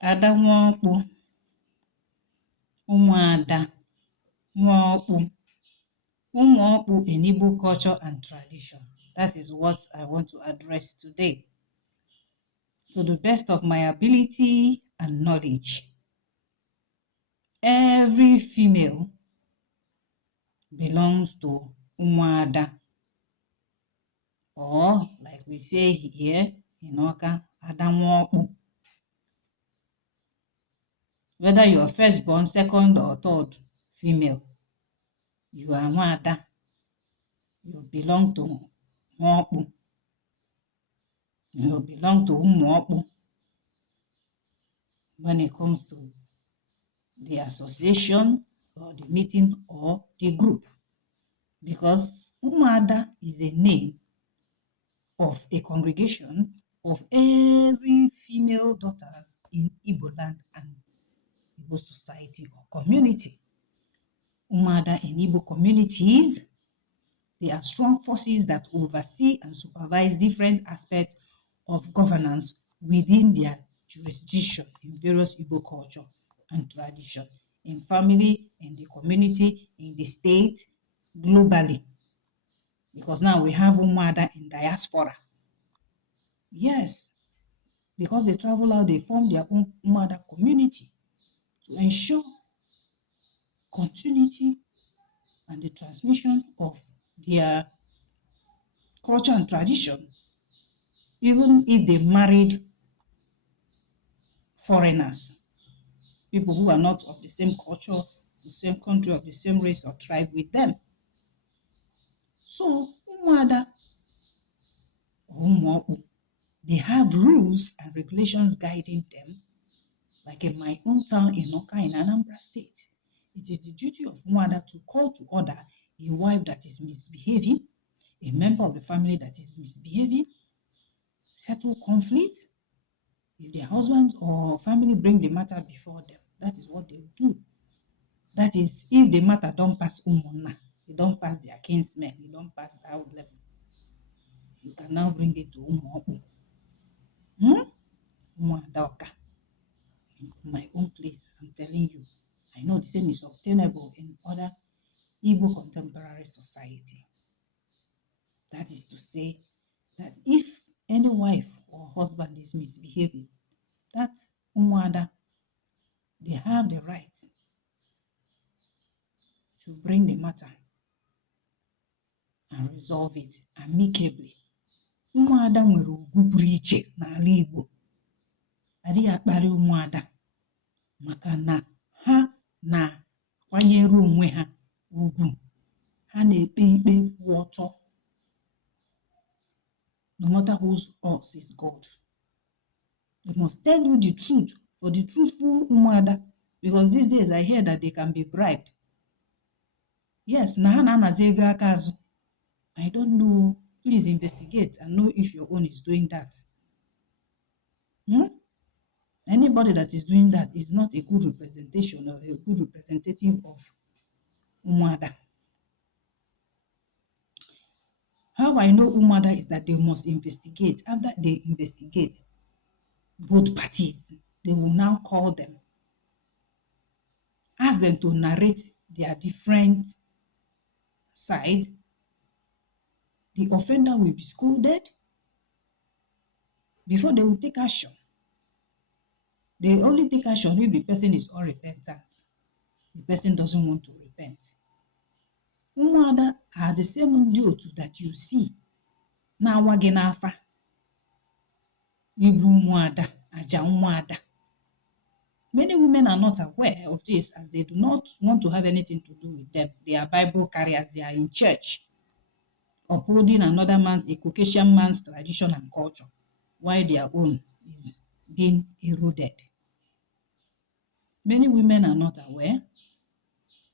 Ada Nwangwu, Ụmụ Ada, Nwangwu, Ụmụ Ọkpụ in Igbo culture and tradition. That is what I want to address today, to the best of my ability and knowledge. Every female belongs to Ụmụ Ada, or like we say here in Oka, Ada Nwangwu. Whether you are firstborn, second or third female, you are Ụmụ Ada. You belong to Nwangwu. You belong to Ụmụ Ọkpụ when it comes to the association or the meeting or the group, because Ụmụ Ada is a name of a congregation of every female daughters in Igbo land and Igbo society or community. Ụmụ Ada in Igbo communities, they are strong forces that oversee and supervise different aspects of governance within their jurisdiction in various Igbo culture and tradition, in family, in the community, in the state, globally. Because now we have Ụmụ Ada in diaspora. Yes, because they travel out, they form their own Ụmụ Ada community to ensure continuity and the transmission of their culture and tradition, even if they married foreigners, people who are not of the same culture, the same country, of the same race or tribe with them. So, Ụmụ Ada or Ụmụ Ọkpụ, they have rules and regulations guiding them. Like in my own town in Oka in Anambra State, it is the duty of Ụmụ Ada to call to order a wife that is misbehaving, a member of the family that is misbehaving, settle conflicts. If their husbands or family bring the matter before them, that is what they do. That is, if the matter don't pass Umunna, they don't pass their kinsmen, they don't pass that level, you can now bring it to Ụmụ Ọkpụ. Ụmụ Ada Oka. In my own place, I'm telling you, I know the same is obtainable in other Igbo contemporary society. That is to say that if any wife or husband is misbehaving, that Ụmụ Ada, they have the right to bring the matter and resolve it amicably. Ụmụ Ada nwere ugwu pụrụ iche n'ala Igbo. Adịghị akparị Ụmụ Ada maka na ha na-akwanyere onwe ha ugwu. Ha na-ekpe ikpe kwụ ọtọ, no matter whose else is God. They must tell you the truth for the truthful Ụmụ Ada, because these days I hear that they can be bribed. Yes, na ha na-anazi ego aka azụ. I don't know. Please investigate and know if your own is doing that. Anybody that is doing that is not a good representation or a good representative of Ụmụ Ada. How I know Ụmụ Ada is that they must investigate. After they investigate both parties, they will now call them, ask them to narrate their different side. The offender will be scolded before they will take action. They only take action if the person is unrepentant. The person doesn't want to repent. Ụmụ Ada are the same ndị otu that you see na-awa gị n'afa. Ibu Ụmụ Ada, aja Ụmụ Ada. Many women are not aware of this, as they do not want to have anything to do with them. They are Bible carriers, they are in church, upholding another man's, a Caucasian man's tradition and culture, while their own is being eroded. Many women are not aware,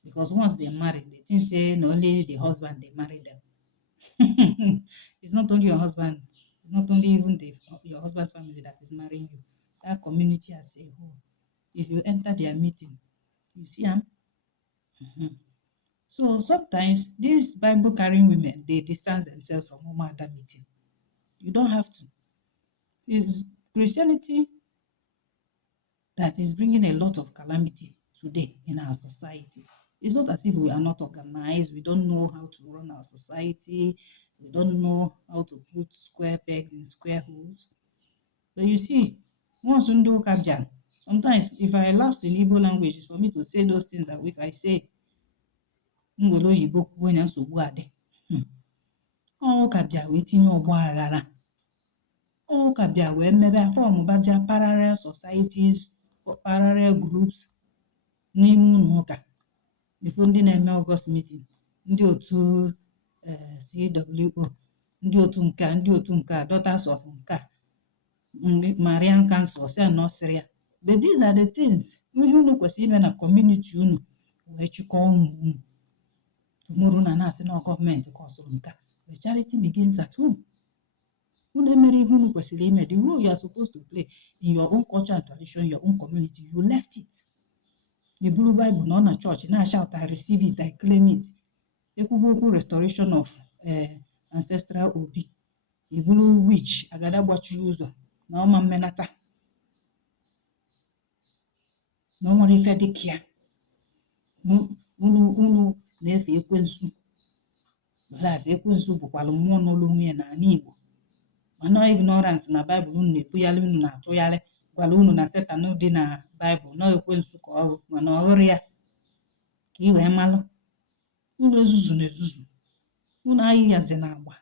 because once they marry, they think say not only the husband they marry them. It's not only your husband, it's not only even your husband's family that is marrying you. That community as a whole. If you enter their meeting, you see them. So sometimes these Bible carrying women, they distance themselves from Ụmụ Ada meeting. You don't have to. Is Christianity that is bringing a lot of calamity today in our society. It's not as if we are not organized, we don't know how to run our society, we don't know how to put square pegs in square holes. But you see, once we do Kabjan, sometimes if I lapse in Igbo language, it's for me to say those things that if I say, Ngolo Yibo kwuo nsogbu adị. Ụka bịa wee tinye ọgba aghara. Ụka bịa wee mebe fọmụbaja parallel societies, parallel groups n'ime ụlọ ụka. Ifo ndị na-eme August meeting, ndị otu CWO, ndị otu nke ndị otu nke Daughters of nke Marian Council, say nọsịrị ya. But these are the things ihe unu kwesịrị ime na community unu wee chịkọọ unu. Tomorrow na-asị na gọọmenti kọsụrụ nke. The charity begins at home. Unu emere ihe unu kwesịrị ime. The role you are supposed to play in your own culture and tradition, your own community, you left it. The Blue Bible nọ na church na-shout, I receive it, I claim it. Ekwugo okwu restoration of ancestral obi. The Blue witch agada gbachiri ụzọ na ọma mmenata. Na ọ nwere ife dị ka ya. Unu na-efe ekwensu. Whereas ekwensu bụkwara mmụọ n'ụlọ onwe ya n'ala Igbo. Mana ignorance na Bible unu na-ebuyali unu na-atụgharị gwara unu na Satan dị na Bible na ekwensu ka ọ bụ mana ọ hụrụ ya ka ị wee malụ. Unu ezuzu na ezuzu. Unu ayịyazi na agba.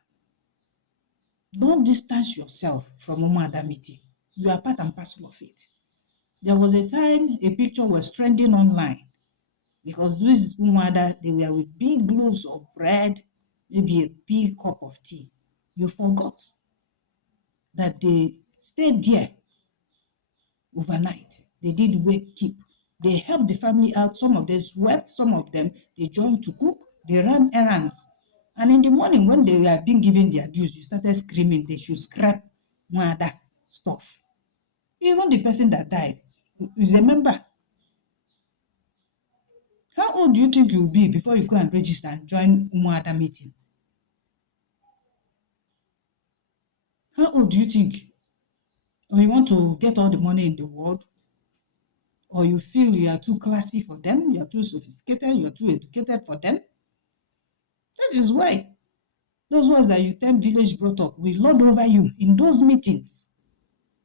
Don't distance yourself from Ụmụ Ada meeting. You are part and parcel of it. There was a time a picture was trending online because these Ụmụ Ada, they were with big loaves of bread, maybe a big cup of tea. You forgot that they stayed there overnight. They did keep. They helped the family out. Some of them swept, some of them they joined to cook, they ran errands. And in the morning, when they were being given their dues, you started screaming they should scrap Ụmụ Ada stuff. Even the person that died is a member. How old do you think you'll be before you go and register and join Ụmụ Ada meeting? How old do you think? Or you want to get all the money in the world? Or you feel you are too classy for them, you are too sophisticated, you are too educated for them? That is why those ones that you term village brought up will lord over you in those meetings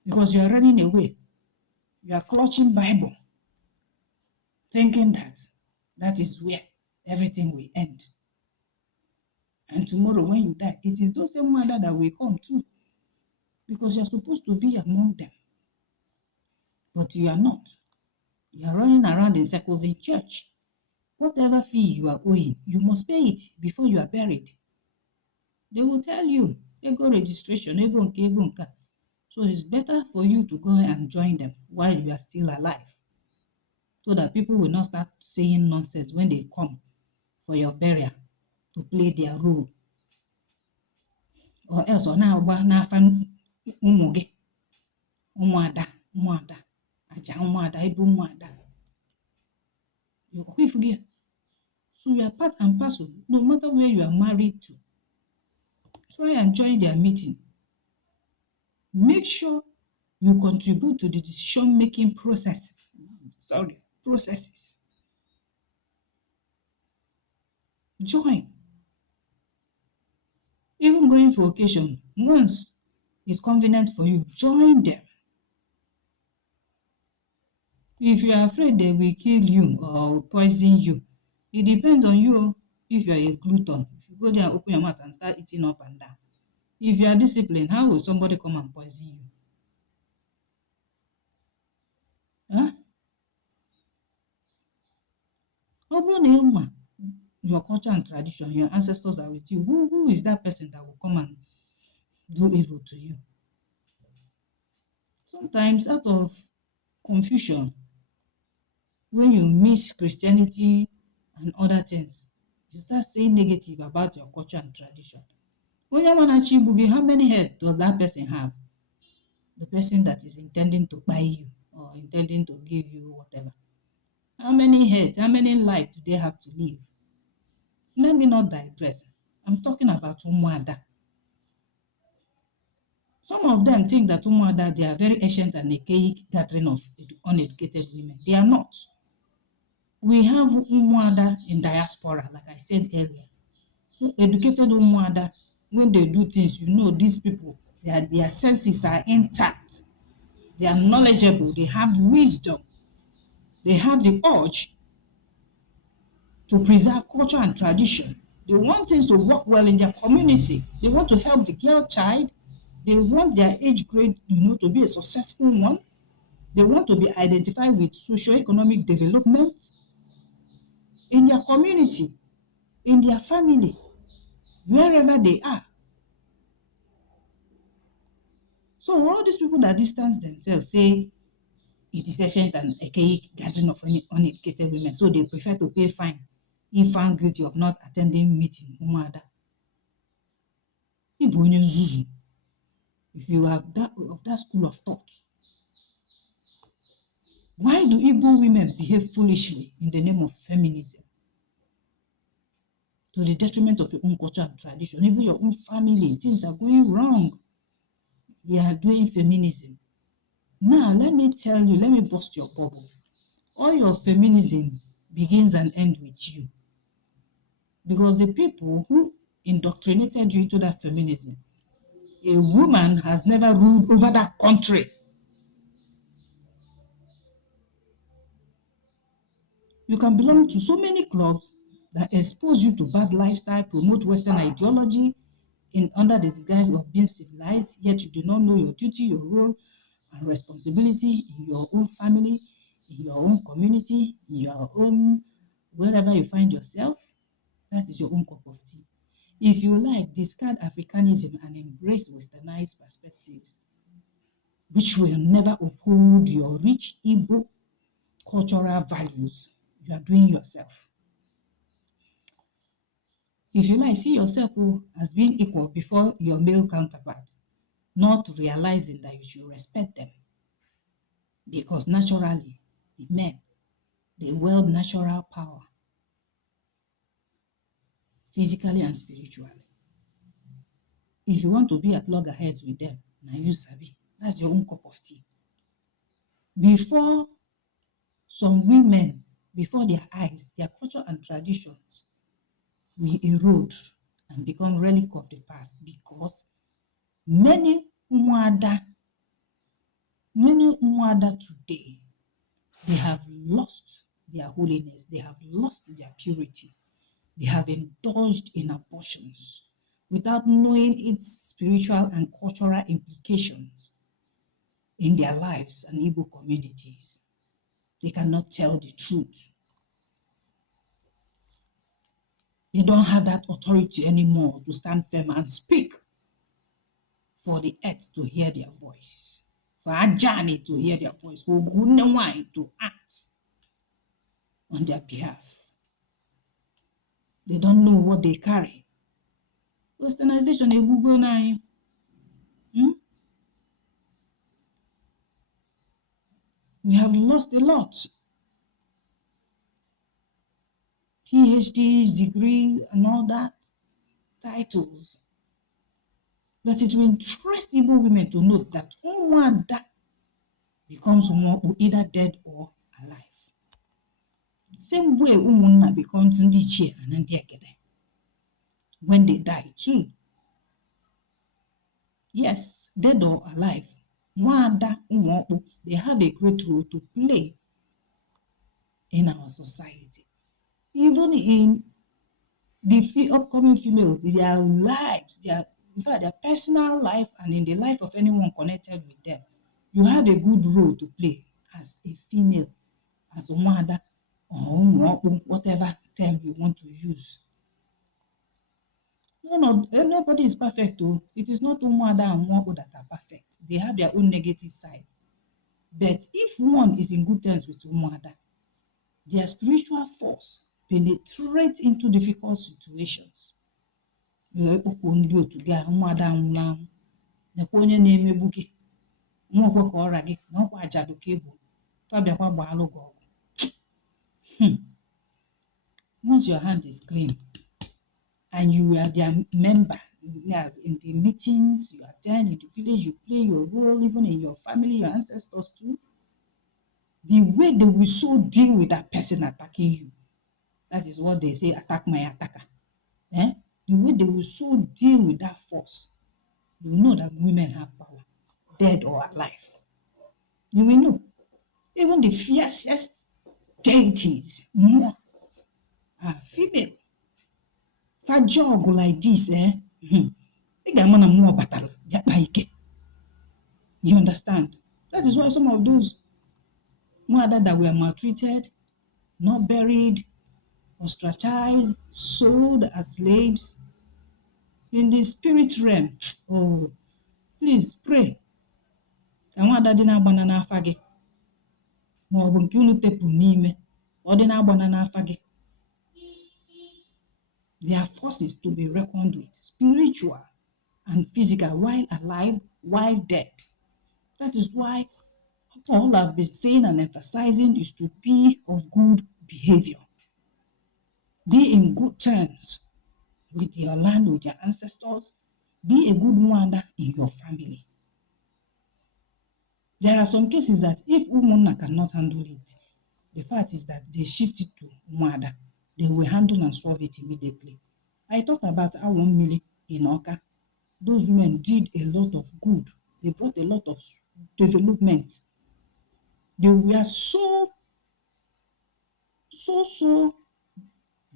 because you are running away. You are clutching Bible, thinking that is where everything will end. And tomorrow when you die, it is those same mother that will come too. Because you are supposed to be among them. But you are not. You are running around in circles in church. Whatever fee you are owing, you must pay it before you are buried. They will tell you, ego registration, ego nke, ego nka. So it's better for you to go and join them while you are still alive. So that people will not start saying nonsense when they come for your burial to play their role. Or else, ụmụ gị, Ụmụ Ada, Ụmụ Ada, aja Ụmụ Ada, ibu Ụmụ Ada. So you are part and parcel, no matter where you are married to. Try and join their meeting. Make sure you contribute to the decision-making process. Processes. Join. Even going for occasion, once it's convenient for you, join them. If you are afraid they will kill you or poison you, it depends on you if you are a glutton. If you go there and open your mouth and start eating up and down. If you are disciplined, how will somebody come and poison you? Huh? Your culture and tradition, your ancestors are with you. Who is that person that will come and do evil to you? Sometimes out of confusion, when you miss Christianity and other things, you start saying negative about your culture and tradition. How many heads does that person have? The person that is intending to buy you or intending to give you whatever. How many heads, how many lives do they have to live? Let me not digress. I'm talking about Ụmụ Ada. Some of them think that Ụmụ Ada, they are very ancient and archaic gathering of uneducated women. They are not. We have Ụmụ Ada in diaspora, like I said earlier. Educated Ụmụ Ada, when they do things, you know, these people, their senses are intact. They are knowledgeable. They have wisdom. They have the urge to preserve culture and tradition. They want things to work well in their community. They want to help the girl child. They want their age grade, to be a successful one. They want to be identified with socio-economic development in their community, in their family, wherever they are. So all these people that distance themselves say it is ancient and archaic gathering of uneducated women, so they prefer to pay fine if found guilty of not attending meeting. Ụmụ Ada, ịbụ onye nzuzu if you have that school of thought. Why do Igbo women behave foolishly in the name of feminism to the detriment of your own culture and tradition? Even your own family, things are going wrong. You are doing feminism. Now, let me tell you, let me bust your bubble. All your feminism begins and ends with you. Because the people who indoctrinated you into that feminism, a woman has never ruled over that country. You can belong to so many clubs that expose you to bad lifestyle, promote Western ideology under the disguise of being civilized, yet you do not know your duty, your role, and responsibility in your own family, in your own community, in your own, wherever you find yourself. That is your own cup of tea. If you like, discard Africanism and embrace Westernized perspectives, which will never uphold your rich Igbo cultural values. You are doing yourself. If you like, see yourself as being equal before your male counterparts, not realizing that you should respect them. Because naturally, the men, they wield natural power, physically and spiritually. If you want to be at loggerheads with them, now you sabi. That's your own cup of tea. Before some women, before their eyes, their culture and traditions will erode and become relic of the past, because many Ụmụ Ada today, they have lost their holiness, they have lost their purity, they have indulged in abortions without knowing its spiritual and cultural implications in their lives and Igbo communities. They cannot tell the truth. They don't have that authority anymore to stand firm and speak for the earth to hear their voice, for Ajani to hear their voice, for Gunewai to act on their behalf. They don't know what they carry. Westernization, we have lost a lot. PhDs, degrees, and all that, titles. But it will interest Igbo women to note that Ụmụ Ada becomes Ụmụ Ọkpụ, either dead or alive. The same way Ụmụnna becomes Ndị Ichie and Ndị Egede when they die too. Yes, dead or alive, Ụmụ Ada, Ụmụ Ọkpụ, they have a great role to play in our society. Even in the upcoming females, their lives, in fact, their personal life and in the life of anyone connected with them, you have a good role to play as a female, as Ụmụ Ada or Ụmụ Ọkpụ, whatever term you want to use. Nobody is perfect though. It is not Ụmụ Ada and Ụmụ Ọkpụ that are perfect. They have their own negative side. But if one is in good terms with Ụmụ Ada, their spiritual force penetrates into difficult situations. Ụmụ Ada nwụrụ anwụ, nekwa onye na-emegbu gị, nwa okwe ka ọra gị, na ọkwa ajadu ka ebu, tọbịakwa gbaalụ gị ọgụ. Once your hand is clean and you are their member, Yes, in the meetings you attend, in the village you play your role, even in your family, your ancestors too. The way they will so deal with that person attacking you, that is what they say, attack my attacker. Eh? The way they will so deal with that force, you know that women have power, dead or alive. You will know. Even the fiercest deities are female. Fa jog like this, you understand? That is why some of those mother that were maltreated, not buried, ostracized, sold as slaves in the spirit realm. Oh, please pray. Ka nwada dị na-agbana n'afa gị, ma ọ bụ nke unu tepụ n'ime, ọ dị na-agbana n'afa gị. There are forces to be reckoned with, spiritual and physical, while alive, while dead. That is why all I've been saying and emphasizing is to be of good behavior. Be in good terms with your land, with your ancestors. Be a good mother in your family. There are some cases that if Umunna cannot handle it, the fact is that they shift it to Umu. They will handle and solve it immediately. I talked about our 1 million in Oka. Those women did a lot of good. They brought a lot of development. They were so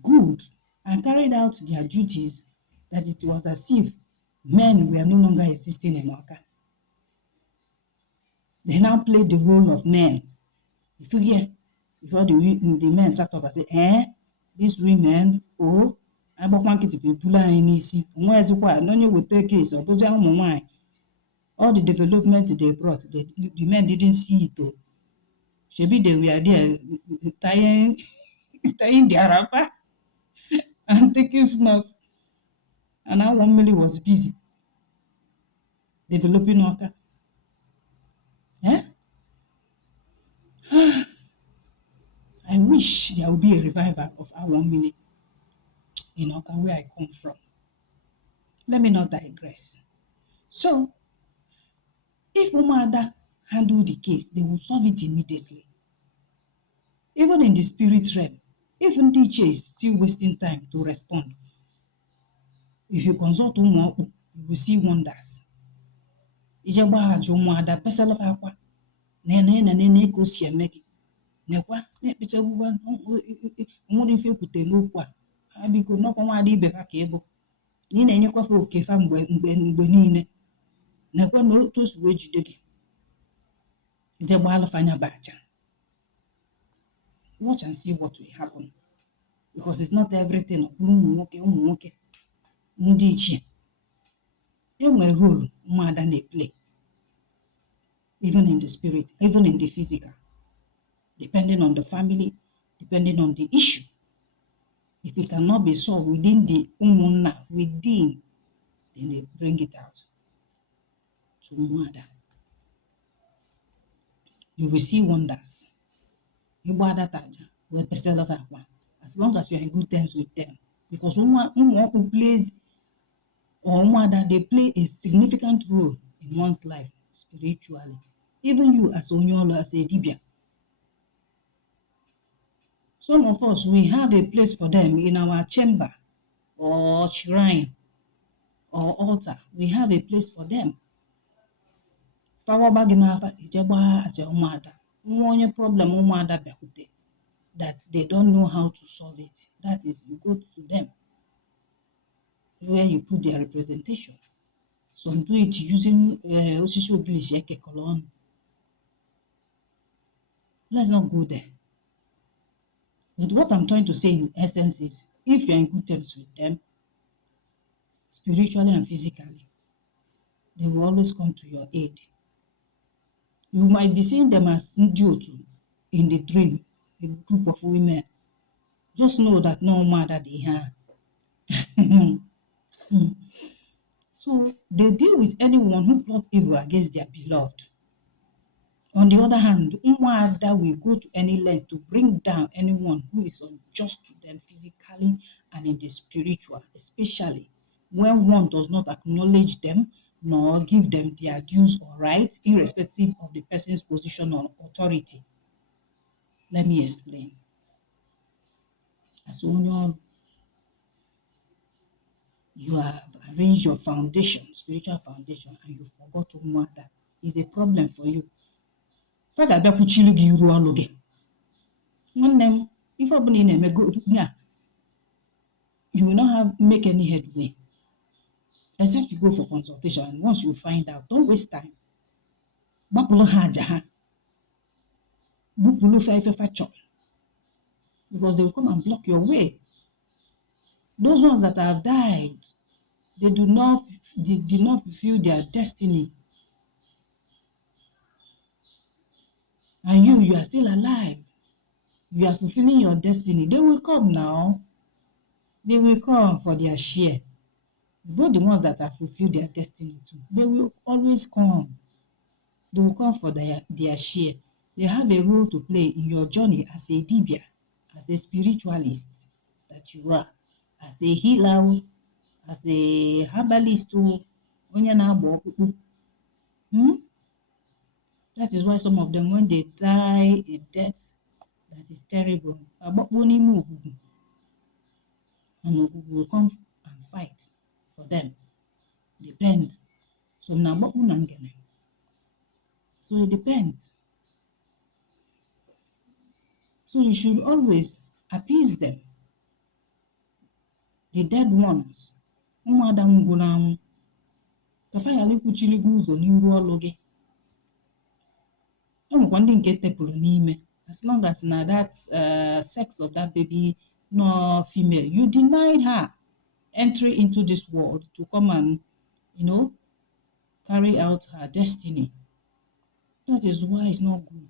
good and carried out their duties that it was as if men were no longer existing in Oka. They now played the role of men. If you hear, before the men sat up and say, these women, agbakwa nkịtị bụ ebulu anyị n'isi, nwa ezikwa na onye weta case ọ bụzi ụmụ nwanyị. All the development they brought, the men didn't see it. Shebi they were there tying their wrapper and taking snuff, and our 1 million was busy developing Oka. I wish there would be a revival of our 1 million in Oka, where I come from. Let me not digress. So, if Ụmụ Ada handle the case, they will solve it immediately. Even in the spirit realm, if Ndiche is still wasting time to respond, if you consult Ụmụ Ọkpụ, you will see wonders. Ijegba ajụ Ụmụ Ada pesala akwa na ka o si eme gị. Nekwa na-ekpecha gbugba nwere ife ekwute n'okwu a biko n'ọkwa nwaada ibe ha ka ebo na ị na-enyekwafe oke fa mgbe niile. Nekwa na otu o si wee jide gị je gbaa alụfa anya bụ aja. Watch and see what will happen, because it's not everything. Ụmụ nwoke ndị ichie enwere role Ụmụ Ada na-play, even in the spirit, even in the physical, depending on the family, depending on the issue. If it cannot be solved within the Umunna, within, then they bring it out to Ụmụ Ada. You will see wonders. As long as you are in good terms with them. Because Ụmụ Ọkpụ plays, or Ụmụ Ada, they play a significant role in one's life spiritually. Even you as Onyolo, as a Dibịa. Some of us, we have a place for them in our chamber or shrine or altar. We have a place for them. Problem Ụmụ Ada bịakwute that they don't know how to solve it. That is, you go to them where you put their representation. Some do it using osisi ogilishi ekekọrọ ọnụ. Let's not go there. But what I'm trying to say in essence is, if you're in good terms with them, spiritually and physically, they will always come to your aid. You might be seeing them as Ndiotu in the dream, a group of women. Just know that no matter they have. So they deal with anyone who plots evil against their beloved. On the other hand, Ụmụ Ada will go to any length to bring down anyone who is unjust to them physically and in the spiritual, especially when one does not acknowledge them nor give them their dues or rights, irrespective of the person's position or authority. Let me explain. As onye you have arranged your foundation, spiritual foundation, and you forgot Ụmụ Ada, is a problem for you. Fa ga-abịakwuchiri gị iru ọnụ gị. Nwanne m, ife ọbụla ị na-emego ya, you will not make any headway except you go for consultation. And once you find out, don't waste time. Gbapụrụ ha aja ha, bupụrụ fa ife fa chọrọ, because they will come and block your way. Those ones that have died, they did not fulfill their destiny. And you are still alive. You are fulfilling your destiny. They will come now. They will come for their share. Both the ones that have fulfilled their destiny too, they will always come. They will come for their share. They have a role to play in your journey as a Dibịa, as a spiritualist that you are, as a healer, as a herbalist, onye na-agba ọkpụkpụ. That is why some of them, when they die a death that is terrible, agbakpọ n'ime ogugu, and ogugu will come and fight for them. Depends. So na agbakpọ na ngene. So it depends. So you should always appease them. The dead ones. Ụmụ Ada nwụrụ anwụ. Ka fa ghara ikwuchiri gị ụzọ n'iru ọlụ gị. Enwekwa ndị nke tepụrụ n'ime. As long as na that sex of that baby no female, you denied her entry into this world to come and, carry out her destiny. That is why it's not good.